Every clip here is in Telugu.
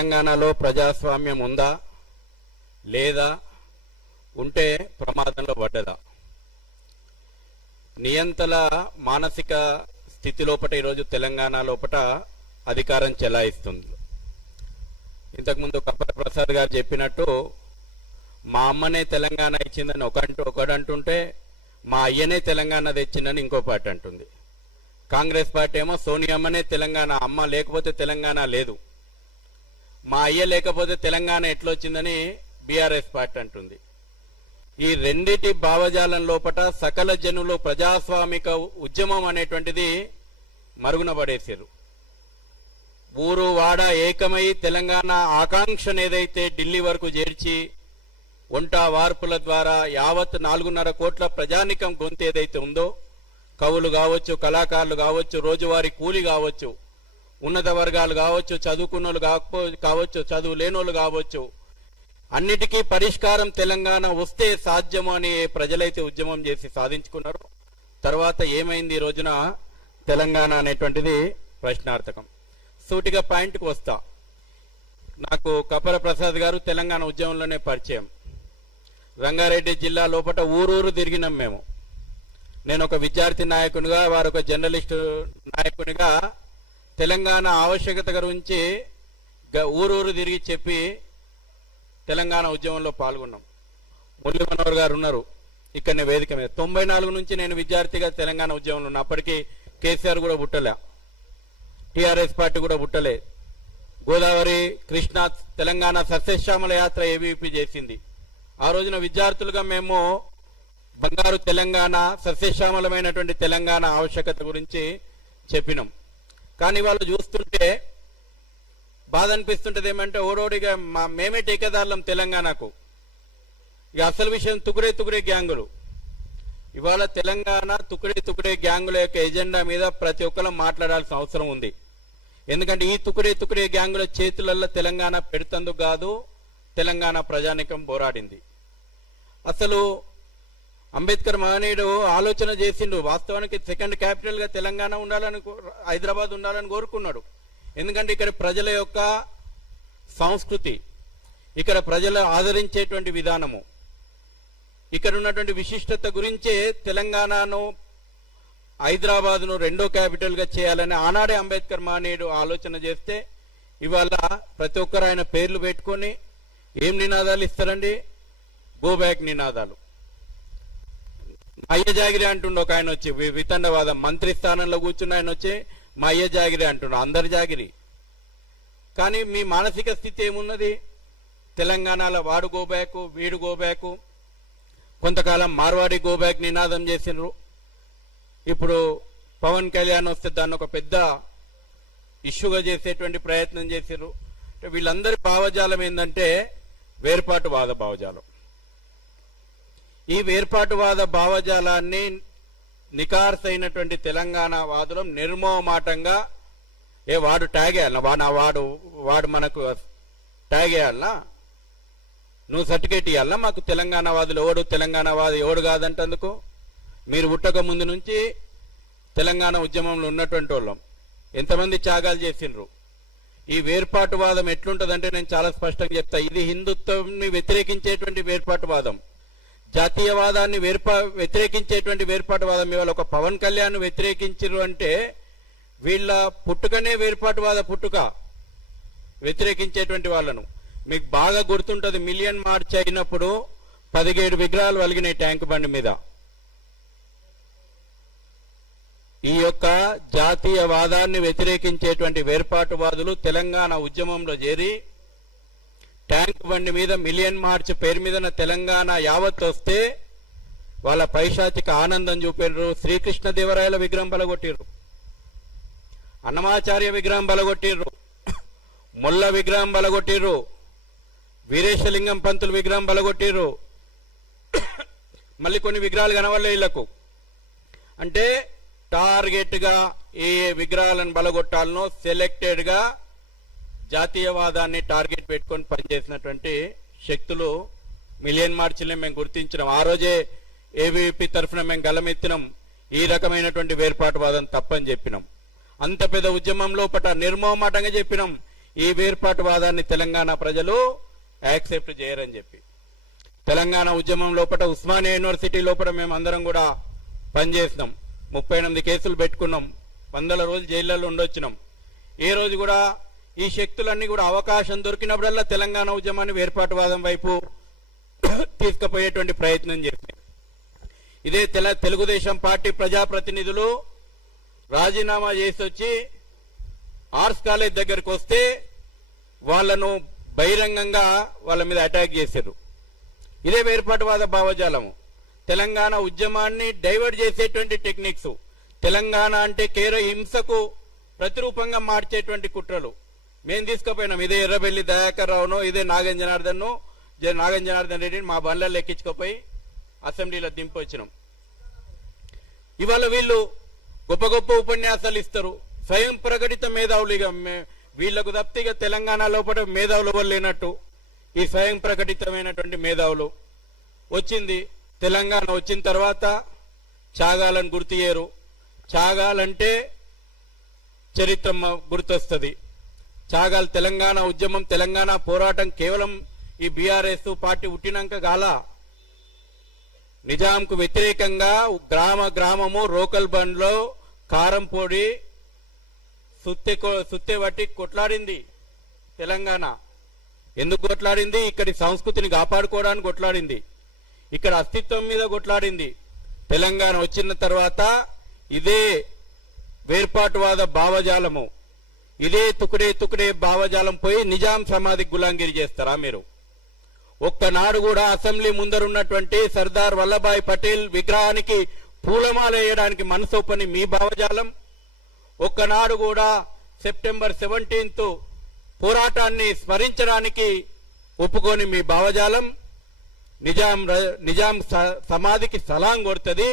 తెలంగాణలో ప్రజాస్వామ్యం ఉందా లేదా, ఉంటే ప్రమాదంలో పడ్డదా? నియంతల మానసిక స్థితి లోపట ఈరోజు తెలంగాణ లోపట అధికారం చెలాయిస్తుంది. ఇంతకుముందు కప్పల ప్రసాద్ గారు చెప్పినట్టు మా అమ్మనే తెలంగాణ ఇచ్చిందని ఒకడంటుంటే మా అయ్యనే తెలంగాణ తెచ్చిందని ఇంకో పార్టీ అంటుంది. కాంగ్రెస్ పార్టీ ఏమో సోనియమ్మనే తెలంగాణ, అమ్మ లేకపోతే తెలంగాణ లేదు, మా అయ్య లేకపోతే తెలంగాణ ఎట్లొచ్చిందని బీఆర్ఎస్ పార్టీ అంటుంది. ఈ రెండిటి భావజాలం లోపట సకల జనులు ప్రజాస్వామిక ఉద్యమం అనేటువంటిది మరుగున పడేశారు. ఊరు వాడ ఏకమై తెలంగాణ ఆకాంక్షను ఏదైతే ఢిల్లీ వరకు చేర్చి వంట వార్పుల ద్వారా యావత్ 4.5 కోట్ల ప్రజానికం గొంతు ఏదైతే ఉందో, కవులు కావచ్చు, కళాకారులు కావచ్చు, రోజువారీ కూలి కావచ్చు, ఉన్నత వర్గాలు కావచ్చు, చదువుకున్నోళ్ళు కావచ్చు, చదువు లేనోళ్ళు కావచ్చు, అన్నిటికీ పరిష్కారం తెలంగాణ వస్తే సాధ్యము అని ప్రజలైతే ఉద్యమం చేసి సాధించుకున్నారు. తర్వాత ఏమైంది ఈ రోజున తెలంగాణ అనేటువంటిది ప్రశ్నార్థకం. సూటిగా పాయింట్కి వస్తా. నాకు కప్పల ప్రసాద్ గారు తెలంగాణ ఉద్యమంలోనే పరిచయం. రంగారెడ్డి జిల్లా లోపల ఊరూరు తిరిగినాం మేము. నేను ఒక విద్యార్థి నాయకునిగా, వారు ఒక జర్నలిస్టు నాయకునిగా తెలంగాణ ఆవశ్యకత గురించి ఊరూరు తిరిగి చెప్పి తెలంగాణ ఉద్యమంలో పాల్గొన్నాం. మురళీ మనోహర్ గారు ఉన్నారు ఇక్కడనే వేదిక మీద. 94 నుంచి నేను విద్యార్థిగా తెలంగాణ ఉద్యమంలో ఉన్నా. అప్పటికి కేసీఆర్ కూడా పుట్టలే, టీఆర్ఎస్ పార్టీ కూడా పుట్టలే. గోదావరి కృష్ణా తెలంగాణ సస్యశ్యామల యాత్ర ఏబీవీపీ చేసింది. ఆ రోజున విద్యార్థులుగా మేము బంగారు తెలంగాణ, సస్యశ్యామలమైనటువంటి తెలంగాణ ఆవశ్యకత గురించి చెప్పినాం. కానీ వాళ్ళు చూస్తుంటే బాధ అనిపిస్తుంటది. ఏమంటే ఓడోడిగా మేమే టీకేదారులం తెలంగాణకు. ఇక అసలు విషయం తుకుడే గ్యాంగులు. ఇవాళ తెలంగాణ తుకుడే గ్యాంగుల యొక్క ఎజెండా మీద ప్రతి ఒక్కరు మాట్లాడాల్సిన అవసరం ఉంది. ఎందుకంటే ఈ తుకుడే గ్యాంగుల చేతులలో తెలంగాణ పెడుతందుకు కాదు, తెలంగాణ ప్రజానికం పోరాడింది. అసలు అంబేద్కర్ మహనీయుడు ఆలోచన చేసిండు. వాస్తవానికి సెకండ్ క్యాపిటల్ గా తెలంగాణ ఉండాలని, హైదరాబాద్ ఉండాలని కోరుకున్నాడు. ఎందుకంటే ఇక్కడ ప్రజల యొక్క సంస్కృతి, ఇక్కడ ప్రజలు ఆదరించేటువంటి విధానము, ఇక్కడ ఉన్నటువంటి విశిష్టత గురించే తెలంగాణను, హైదరాబాద్ను 2వ క్యాపిటల్ గా చేయాలని ఆనాడే అంబేద్కర్ మహనీయుడు ఆలోచన చేస్తే, ఇవాళ ప్రతి ఒక్కరు ఆయన పేర్లు పెట్టుకొని ఏం నినాదాలు ఇస్తారండి? గో బ్యాక్ నినాదాలు. అయ్య జాగిరి అంటుండ ఒక ఆయన వచ్చి, వితండవాదం మంత్రి స్థానంలో కూర్చున్న ఆయన వచ్చి మా అయ్య జాగిరి అంటుండ. అందరి జాగిరి. కానీ మీ మానసిక స్థితి ఏమున్నది? తెలంగాణలో వాడు గోబ్యాకు, వీడు గోబ్యాకు. కొంతకాలం మార్వాడి గోబ్యాక్ నినాదం చేసినారు. ఇప్పుడు పవన్ కళ్యాణ్ వస్తే దాన్ని ఒక పెద్ద ఇష్యూగా చేసేటువంటి ప్రయత్నం చేశారు. వీళ్ళందరి భావజాలం ఏంటంటే వేర్పాటువాద భావజాలం. ఈ వేర్పాటువాద భావజాలాన్ని నికార్సైనటువంటి తెలంగాణ వాదులం నిర్మోహమాటంగా వాడు ట్యాగ్ వేయాలన్నా, వాడు మనకు ట్యాగ్ వేయాలన్నా, నువ్వు సర్టిఫికేట్ ఇవ్వాలన్నా మాకు తెలంగాణ వాదులు ఎవడు తెలంగాణ వాదు ఎవడు కాదంటందుకు. మీరు పుట్టక ముందు నుంచి తెలంగాణ ఉద్యమంలో ఉన్నటువంటి వాళ్ళం ఎంతమంది త్యాగాలు చేసిండ్రు. ఈ వేర్పాటువాదం ఎట్లుంటదంటే నేను చాలా స్పష్టంగా చెప్తా. ఇది హిందుత్వాన్ని వ్యతిరేకించేటువంటి వేర్పాటువాదం, జాతీయవాదాన్ని వ్యతిరేకించేటువంటి వేర్పాటువాదం. ఇవాళ ఒక పవన్ కళ్యాణ్ వ్యతిరేకించరు అంటే వీళ్ళ పుట్టుకనే వేర్పాటువాద పుట్టుక, వ్యతిరేకించేటువంటి వాళ్ళను. మీకు బాగా గుర్తుంటది, మిలియన్ మార్చ్ అయినప్పుడు 17 విగ్రహాలు వలిగినాయి ట్యాంక్ బండి మీద. ఈ యొక్క జాతీయవాదాన్ని వ్యతిరేకించేటువంటి వేర్పాటువాదులు తెలంగాణ ఉద్యమంలో చేరి ట్యాంక్ బండి మీద మిలియన్ మార్చ్ పేరు మీద తెలంగాణ యావత్ వస్తే వాళ్ళ పైశాచిక ఆనందం చూపారు. శ్రీకృష్ణదేవరాయల విగ్రహం బలగొట్టిర్రు, అన్నమాచార్య విగ్రహం బలగొట్టిర్రు, మొల్ల విగ్రహం బలగొట్టిర్రు, వీరేశలింగం పంతులు విగ్రహం బలగొట్టిర్రు. మళ్ళీ కొన్ని విగ్రహాలు కనవల్లే వీళ్లకు. అంటే టార్గెట్ గా ఏ విగ్రహాలను బలగొట్టాలనో సెలెక్టెడ్ గా జాతీయవాదాన్ని టార్గెట్ పెట్టుకొని పనిచేసినటువంటి శక్తులు మిలియన్ మార్చిని మేము గుర్తించినాం. ఆ రోజే ఏబీవీపీ తరఫున మేము గలమెత్తినాం, ఈ రకమైనటువంటి వేర్పాటువాదం తప్పని చెప్పినాం. అంత పెద్ద ఉద్యమంలో నిర్మోహమాటంగా చెప్పినాం, ఈ వేర్పాటువాదాన్ని తెలంగాణ ప్రజలు యాక్సెప్ట్ చేయరని చెప్పి తెలంగాణ ఉద్యమం లోపల ఉస్మానియా యూనివర్సిటీ లోపల మేము అందరం కూడా పనిచేసినాం. 38 కేసులు పెట్టుకున్నాం. 100 రోజులు జైళ్ళలో ఉండొచ్చినాం. ఏ రోజు కూడా ఈ శక్తులన్నీ కూడా అవకాశం దొరికినప్పుడల్లా తెలంగాణ ఉద్యమాన్ని వేర్పాటువాదం వైపు తీసుకుపోయేటువంటి ప్రయత్నం చేశారు. ఇదే తెలుగుదేశం పార్టీ ప్రజాప్రతినిధులు రాజీనామా చేసి వచ్చి ఆర్ట్స్ కాలేజ్ దగ్గరికి వస్తే వాళ్ళను బహిరంగంగా వాళ్ళ మీద అటాక్ చేశారు. ఇదే వేర్పాటువాద భావజాలము. తెలంగాణ ఉద్యమాన్ని డైవర్ట్ చేసేటువంటి టెక్నిక్స్, తెలంగాణ అంటే కేవలం హింసకు ప్రతిరూపంగా మార్చేటువంటి కుట్రలు మేము తీసుకుపోయినాం. ఇదే ఎర్రబెల్లి దయాకర్ రావును, ఇదే నాగన్ జనార్దన్ రెడ్డిని మా బండ్లలో ఎక్కించుకుపోయి అసెంబ్లీలో దింపొచ్చినాం. ఇవాళ వీళ్ళు గొప్ప గొప్ప ఉపన్యాసాలు ఇస్తారు. స్వయం ప్రకటిత మేధావులు. ఇక వీళ్లకు తప్పిగా తెలంగాణ లోపల మేధావులు ఎవరు లేనట్టు ఈ స్వయం ప్రకటితమైనటువంటి మేధావులు వచ్చింది. తెలంగాణ వచ్చిన తర్వాత త్యాగాలను గుర్తు చేయరు. త్యాగాలంటే చరిత్ర గుర్తొస్తుంది. త్యాగాలు తెలంగాణ ఉద్యమం, తెలంగాణ పోరాటం కేవలం ఈ బీఆర్ఎస్ పార్టీ పుట్టినాక గాల. నిజాంకు వ్యతిరేకంగా గ్రామము రోకల్ బండ్లో కారం పొడి సుత్తె పట్టి కొట్లాడింది తెలంగాణ. ఎందుకు కొట్లాడింది? ఇక్కడి సంస్కృతిని కాపాడుకోవడానికి కొట్లాడింది. ఇక్కడ అస్తిత్వం మీద కొట్లాడింది. తెలంగాణ వచ్చిన తర్వాత ఇదే వేర్పాటువాద భావజాలము, ఇదే తుకుడే భావజాలం పోయి నిజాం సమాధికి గులాంగిరి చేస్తారా మీరు? ఒక్కనాడు కూడా అసెంబ్లీ ముందరున్నటువంటి సర్దార్ వల్లభాయ్ పటేల్ విగ్రహానికి పూలమాల వేయడానికి మనసొప్పని మీ భావజాలం. ఒక్కనాడు కూడా సెప్టెంబర్ 17 పోరాటాన్ని స్మరించడానికి ఒప్పుకొని మీ భావజాలం. నిజాం సమాధికి సలాం కొడుతుంది.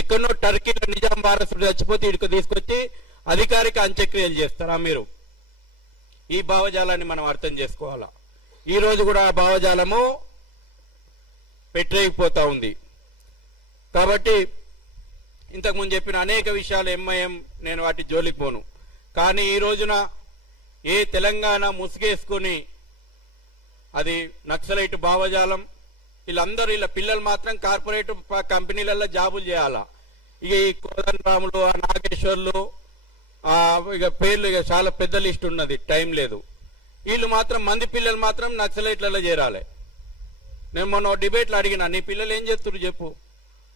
ఎక్కడో టర్కీలో నిజాం వారసుడు చచ్చిపోతే ఇటుకు తీసుకొచ్చి అధికారిక అంత్యక్రియలు చేస్తారా మీరు? ఈ భావజాలాన్ని మనం అర్థం చేసుకోవాలా. ఈ రోజు కూడా ఆ భావజాలము పెట్టేయకపోతా ఉంది. కాబట్టి ఇంతకుముందు చెప్పిన అనేక విషయాలు ఎంఐఎం, నేను వాటి జోలికి పోను. కానీ ఈ రోజున ఏ తెలంగాణ ముసుగేసుకుని అది నక్సలైట్ భావజాలం, వీళ్ళందరూ వీళ్ళ పిల్లలు మాత్రం కార్పొరేట్ కంపెనీలలో జాబులు చేయాలా. ఇక ఈ కోదండరాములు, ఆ నాగేశ్వర్లు, ఇక పేర్లు ఇక చాలా పెద్ద లిస్ట్ ఉన్నది, టైం లేదు. వీళ్ళు మాత్రం మంది పిల్లలు మాత్రం నక్సలైట్లలో చేరాలి. నేను మొన్న డిబేట్లో అడిగినా, నీ పిల్లలు ఏం చేస్తున్నారు చెప్పు,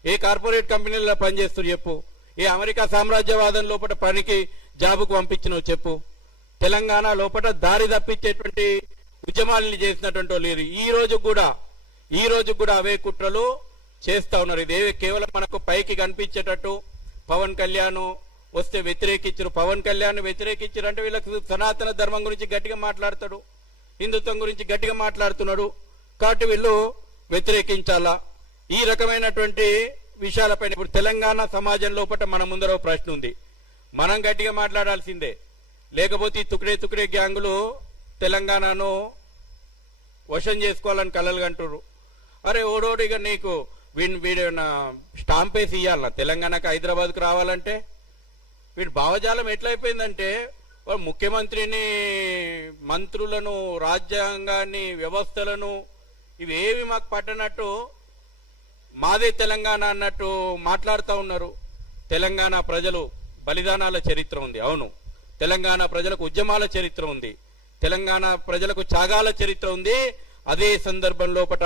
ఏ కార్పొరేట్ కంపెనీలలో పనిచేస్తున్నారు చెప్పు, ఏ అమెరికా సామ్రాజ్యవాదం లోపల పనికి జాబుకు పంపించినవు చెప్పు. తెలంగాణ లోపల దారి తప్పించేటువంటి ఉద్యమాలని చేసినటువంటి వాళ్ళు ఈ రోజు కూడా అవే కుట్రలు చేస్తా ఉన్నారు. ఇదేవి కేవలం మనకు పైకి కనిపించేటట్టు పవన్ కళ్యాణ్ వస్తే వ్యతిరేకించరు. పవన్ కళ్యాణ్ వ్యతిరేకించరు అంటే వీళ్ళకి సనాతన ధర్మం గురించి గట్టిగా మాట్లాడతాడు, హిందుత్వం గురించి గట్టిగా మాట్లాడుతున్నాడు కాబట్టి వీళ్ళు వ్యతిరేకించాలా. ఈ రకమైనటువంటి విషయాలపైన ఇప్పుడు తెలంగాణ సమాజం లోపల మన ముందర ప్రశ్న ఉంది. మనం గట్టిగా మాట్లాడాల్సిందే, లేకపోతే ఈ తుక్డే గ్యాంగులు తెలంగాణను వశం చేసుకోవాలని కలలు కంటున్నారు. అరే ఓడోడిగా నీకు వీడేమన్నా స్టాంప్ వేసి ఇవ్వాలన్నా తెలంగాణకు హైదరాబాద్కు రావాలంటే? వీడి భావజాలం ఎట్లయిపోయిందంటే ముఖ్యమంత్రిని, మంత్రులను, రాజ్యాంగాన్ని, వ్యవస్థలను ఇవేవి మాకు పట్టనట్టు మాదే తెలంగాణ అన్నట్టు మాట్లాడుతూ ఉన్నారు. తెలంగాణ ప్రజలు బలిదానాల చరిత్ర ఉంది. అవును, తెలంగాణ ప్రజలకు ఉద్యమాల చరిత్ర ఉంది, తెలంగాణ ప్రజలకు త్యాగాల చరిత్ర ఉంది. అదే సందర్భం లోపల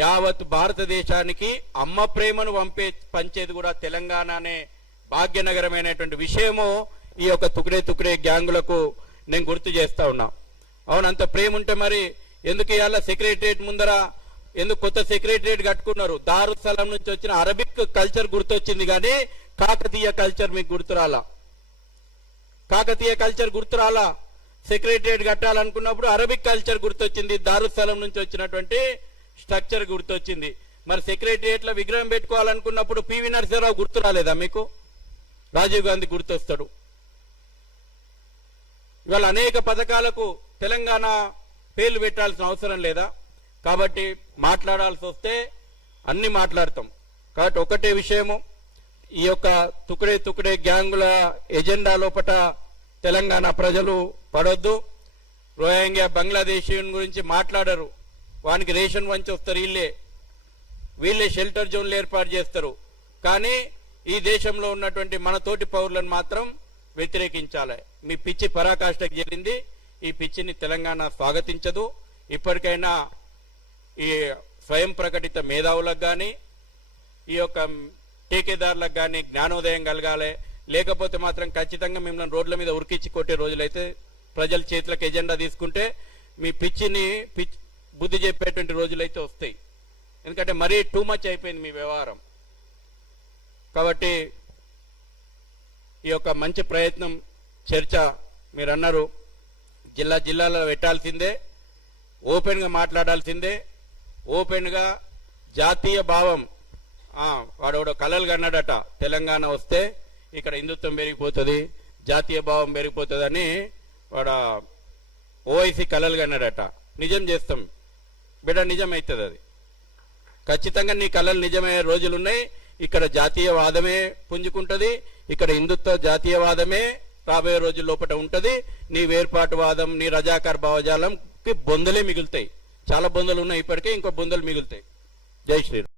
యావత్ భారతదేశానికి అమ్మ ప్రేమను పంచేది కూడా తెలంగాణ అనే భాగ్యనగరమైనటువంటి విషయము ఈ యొక్క తుక్డే గ్యాంగులకు నేను గుర్తు చేస్తా ఉన్నా. అవును, అంత ప్రేమ ఉంటే మరి ఎందుకు ఇవాళ సెక్రటరియట్ ముందర ఎందుకు కొత్త సెక్రటరియట్ కట్టుకున్నారు? దారుసలాం నుంచి వచ్చిన అరబిక్ కల్చర్ గుర్తొచ్చింది కానీ కాకతీయ కల్చర్ మీకు గుర్తురాలా. కాకతీయ కల్చర్ గుర్తురాలా. సెక్రటరియట్ కట్టాలనుకున్నప్పుడు అరబిక్ కల్చర్ గుర్తొచ్చింది, దారుస్థలం నుంచి వచ్చినటువంటి స్ట్రక్చర్ గుర్తొచ్చింది. మరి సెక్రటరియట్ లో విగ్రహం పెట్టుకోవాలనుకున్నప్పుడు పివి నరసింహరావు గుర్తు రాలేదా మీకు? రాజీవ్ గాంధీ గుర్తొస్తాడు. ఇవాళ అనేక పథకాలకు తెలంగాణ పేర్లు పెట్టాల్సిన అవసరం లేదా? కాబట్టి మాట్లాడాల్సి వస్తే అన్ని మాట్లాడతాం. కాబట్టి ఒకటే విషయము, ఈ యొక్క తుక్డే గ్యాంగుల ఎజెండా లోపట తెలంగాణ ప్రజలు పడొద్దు. రోహింగ్యా బంగ్లాదేశీయుని గురించి మాట్లాడరు. వానికి రేషన్ వంచి వస్తారు, వీళ్ళే షెల్టర్ జోన్లు ఏర్పాటు చేస్తారు. కానీ ఈ దేశంలో ఉన్నటువంటి మన తోటి పౌరులను మాత్రం వ్యతిరేకించాలి. మీ పిచ్చి పరాకాష్ఠకు చేరింది. ఈ పిచ్చిని తెలంగాణ స్వాగతించదు. ఇప్పటికైనా ఈ స్వయం ప్రకటిత మేధావులకు కానీ ఈ యొక్క ఠేకేదారులకు కానీ జ్ఞానోదయం కలగాలి. లేకపోతే మాత్రం ఖచ్చితంగా మిమ్మల్ని రోడ్ల మీద ఉరికిచ్చి కొట్టే రోజులైతే ప్రజల చేతులకు ఎజెండా తీసుకుంటే మీ బుద్ధి చెప్పేటువంటి రోజులైతే వస్తాయి. ఎందుకంటే మరీ టూ మచ్ అయిపోయింది మీ వ్యవహారం. కాబట్టి ఈ యొక్క మంచి ప్రయత్నం చర్చ మీరు అన్నారు జిల్లాలో పెట్టాల్సిందే, ఓపెన్గా మాట్లాడాల్సిందే. ఓపెన్గా జాతీయ భావం వాడు కలలు కన్నాడట, తెలంగాణ వస్తే ఇక్కడ హిందుత్వం పెరిగిపోతుంది, జాతీయ భావం పెరిగిపోతుందని వాడు ఓవైసీ కలలు కన్నాడట. నిజం చేస్తాం బిడ్డ, నిజం అవుతుంది అది. ఖచ్చితంగా నీ కళలు నిజమయ్యే రోజులున్నాయి. ఇక్కడ జాతీయవాదమే పుంజుకుంటుంది, ఇక్కడ హిందుత్వ జాతీయవాదమే రాబోయే రోజుల లోపల ఉంటుంది. నీ వేర్పాటువాదం, నీ రజాకార్ భావజాలంకి బొందలే మిగులుతాయి. చాలా బొందలు ఉన్నాయి ఇప్పటికే, ఇంకో బొందలు మిగులుతాయి. జై శ్రీరామ్.